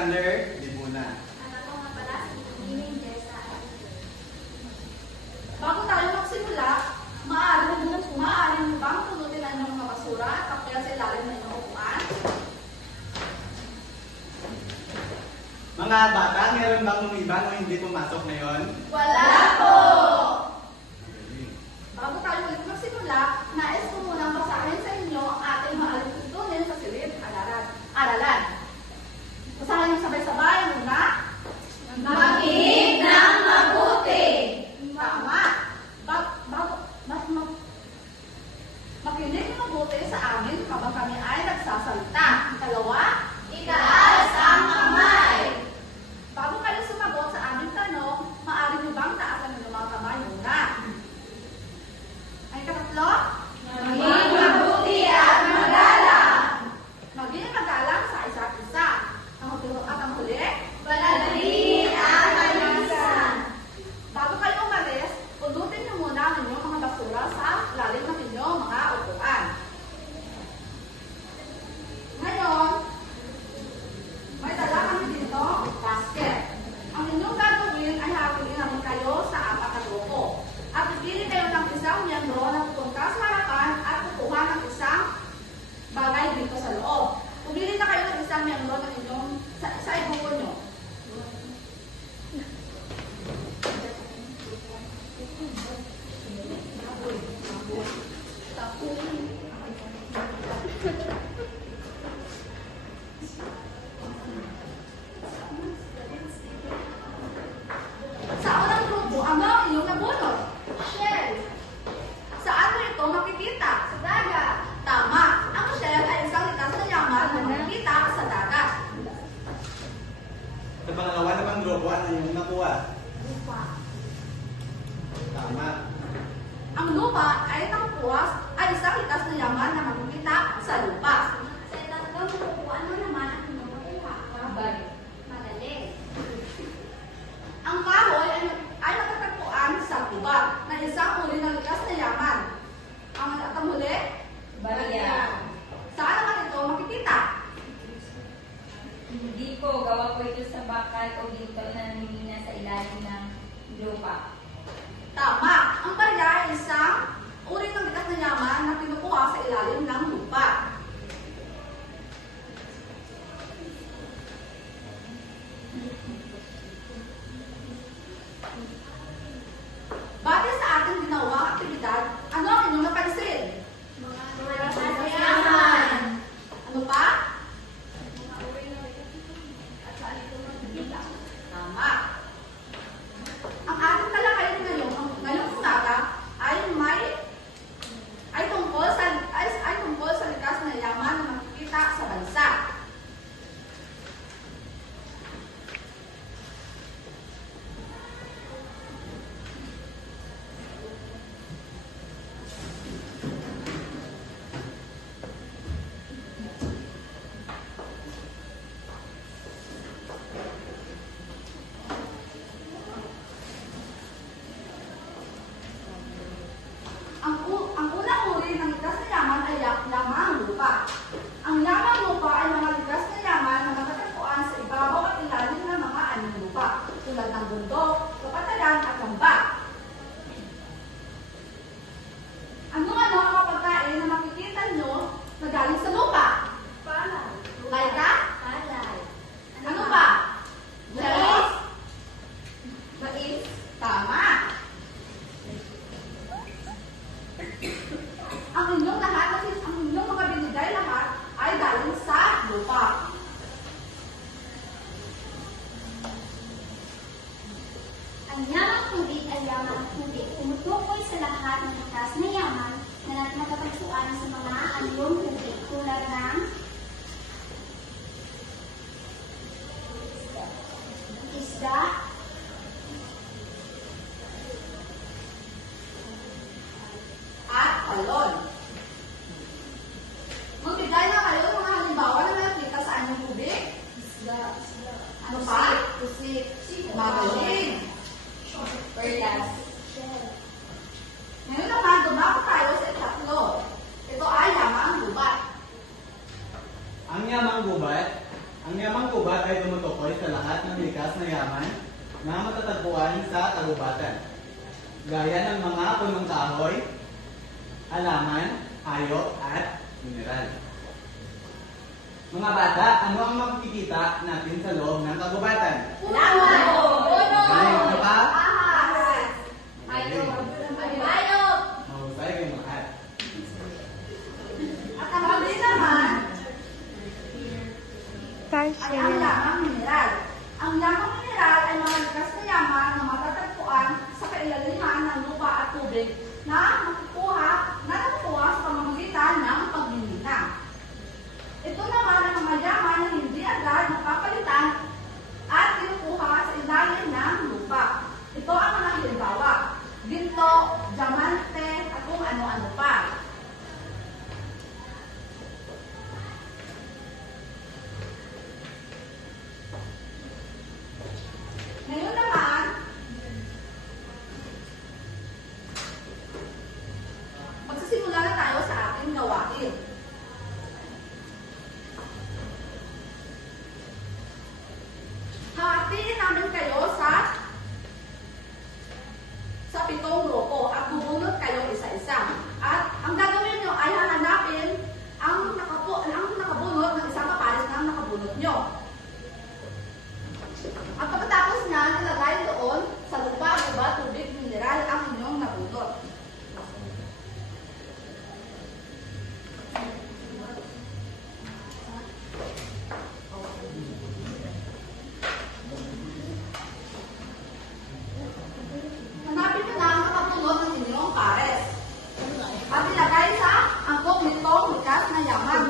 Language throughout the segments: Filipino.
Alexander Libuna. At ako nga pala si Nining Desa. Bago tayo magsimula, maaari mo bang punutin ang inyong mga basura at takpan sa ilalim ng inyong upuan? Mga bata, meron bang lumiban o hindi pumasok ngayon? Wala po! Bago tayo ulit magsimula, nais ko munang basahin sa inyo ang ating maaaring tuntunin sa silid aralan. Basahin niyo sabay-sabay muna. Makinig ng mabuti. Tama. Makinig ng mabuti sa amin habang kami ay nagsasalita. Ikalawa, Itaas ang kamay. bago kayo sumagot sa aming tanong, maaari niyo bang taasan ng mga kamay muna? Ay katatlo, Maging mabuti at magalang. maging magalang sa isa't isa. Ang huli, Panatilihin ang kalinisan. bago kayo umalis, pulutin niyo muna ang inyong mga basura sa lalim ng inyong mga upuan. Ngayon, may dala kami dito, basket. Ang inyong gagawin ay hatiin namin kayo sa apat na grupo. At pipili kayo ng isang miyembro na pupunta sa harapan at kukuha ng isang bagay dito sa loob. Pumili na kayo ng isang miyembro ng inyong sa grupo nyo. Sa unang grupo, ano ang inyong nabunot? Shell. Saan mo ito makikita? Sa dagat. Tama. Ang shell ay isang likas na yaman na makikita sa dagat. Sa pangalawa namang grupo, ano yung nakuha? Lupa. Tama. Ang lupa ay isang likas na yaman na makikita sa lupa. Sa itatlong grupo, ano naman ang inyong makuha? Kahoy. Madali. Ang kahoy ay matatagpuan sa gubat na isang uri ng likas na yaman. At ang huli, Barya. saan naman ito makikita? Hindi po, gawa po ito sa bakal o ginto na namimina sa ilalim ng lupa. Tama. Ang barya ay isang uri ng likas na yaman na kinukuha sa ilalim ng lupa. Batay sa ating ginawang aktibidad, ano ang inyong napansin? Mga kasayaman. Ano pa? Mga uri ng at saan ito makikita? Tama. Ang ating talakayan ngayong umaga ay tungkol sa likas na yaman na makikita sa bansa. Ang unang uri ng likas na yaman ay lamang lupa. Ang lamang lupa ay mga likas na yaman na matatagpuan sa ibabaw at ilalim ng mga anyong lupa, tulad ng bundok, kapatagan at lambak. Ano-ano ang mga pagkain na makikita nyo na galing sa lupa? Palay. Laika? Palay. Ano pa? Mais? Mais? Tama. Ang inyong mga binigay lahat ay galing sa lupa. Ang yamang tubig ay yamang tubig. Tumutukoy sa lahat ng likas na yaman na natatagpuan sa mga aliyong tubig tulad ng isda, At talon. Magbigay na kayo ng mga halimbawa na nakikita sa anyong tubig. Ano pa? Magaling. Perlas. Ngayon naman, dumako tayo sa ikatlo. Ito ay lamang gubat. gaya ng mga punong kahoy, halaman, hayop, at mineral. Mga bata, ano ang makikita natin sa loob ng kagubatan? Laman! Galing, ano pa? Ahas! Galing. Hayop! Mahusay kayong lahat. At ang huli naman ay ang lamang mineral. Ang lamang mineral ay mga likas na yaman na matatagpuan sa kailaliman ng lupa at tubig na nakukuha sa pamamagitan ng pagmimina. Ito naman ang mga yaman na hindi agad napapalitan at kinukuha sa ilalim ng lupa. Ito ang mga halimbawa: ginto, diamante, at kung ano-ano pa. Ngayon naman, magsisimula na tayo sa ating gawain. Hahatiin namin kayo sa 7 grupo at bubunot kayo isa-isa. At ang gagawin nyo ay hahanapin ang nakabunot ng isang kapares ng nakabunot nyo. At pagkatapos niya, nilagay doon sa lupa, tubig, mineral ang inyong nabunot. Hanapin nyo na ang nakabunot ng inyong pares. At ilagay sa angkop nitong likas na yaman.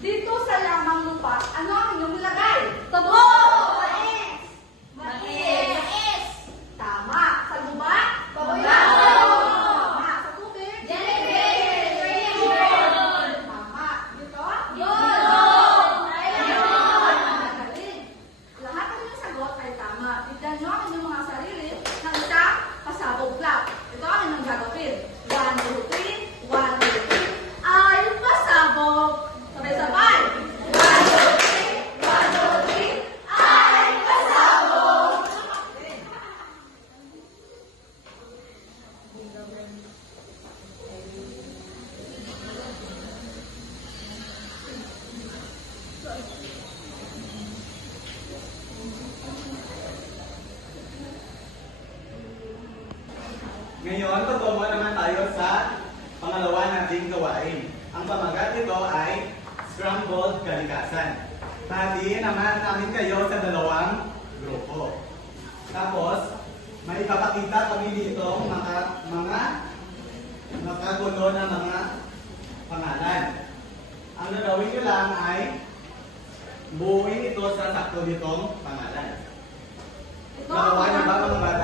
Dito sa lamang lupa, ano ang inyong ilagay? Tubo! Mais! Tama. Sa lupa? Tama. Sa tubig? Tama. Dito? Magaling. Lahat ng inyong sagot ay tama. Bigyan nyo ang inyong mga sarili ng isang pasabog clap. Ito ang inyong gagawin. 1, 2, 3. 1, 2, 3. Ay pasabog! Sabay-sabay! 1, 2, 3! 1, 2, 3! Ay pasabog! Ngayon, tutubo naman tayo sa pangalawa nating gawain. Ang pamagat nito ay scrambled kalikasan. Hatiin naman namin kayo sa 2 grupo. Tapos, may ipapakita kami dito mga nakagulo na mga pangalan. Ang gagawin nyo lang ay buuin ito sa sakto nitong pangalan. Nagawa niyo ba mga bata?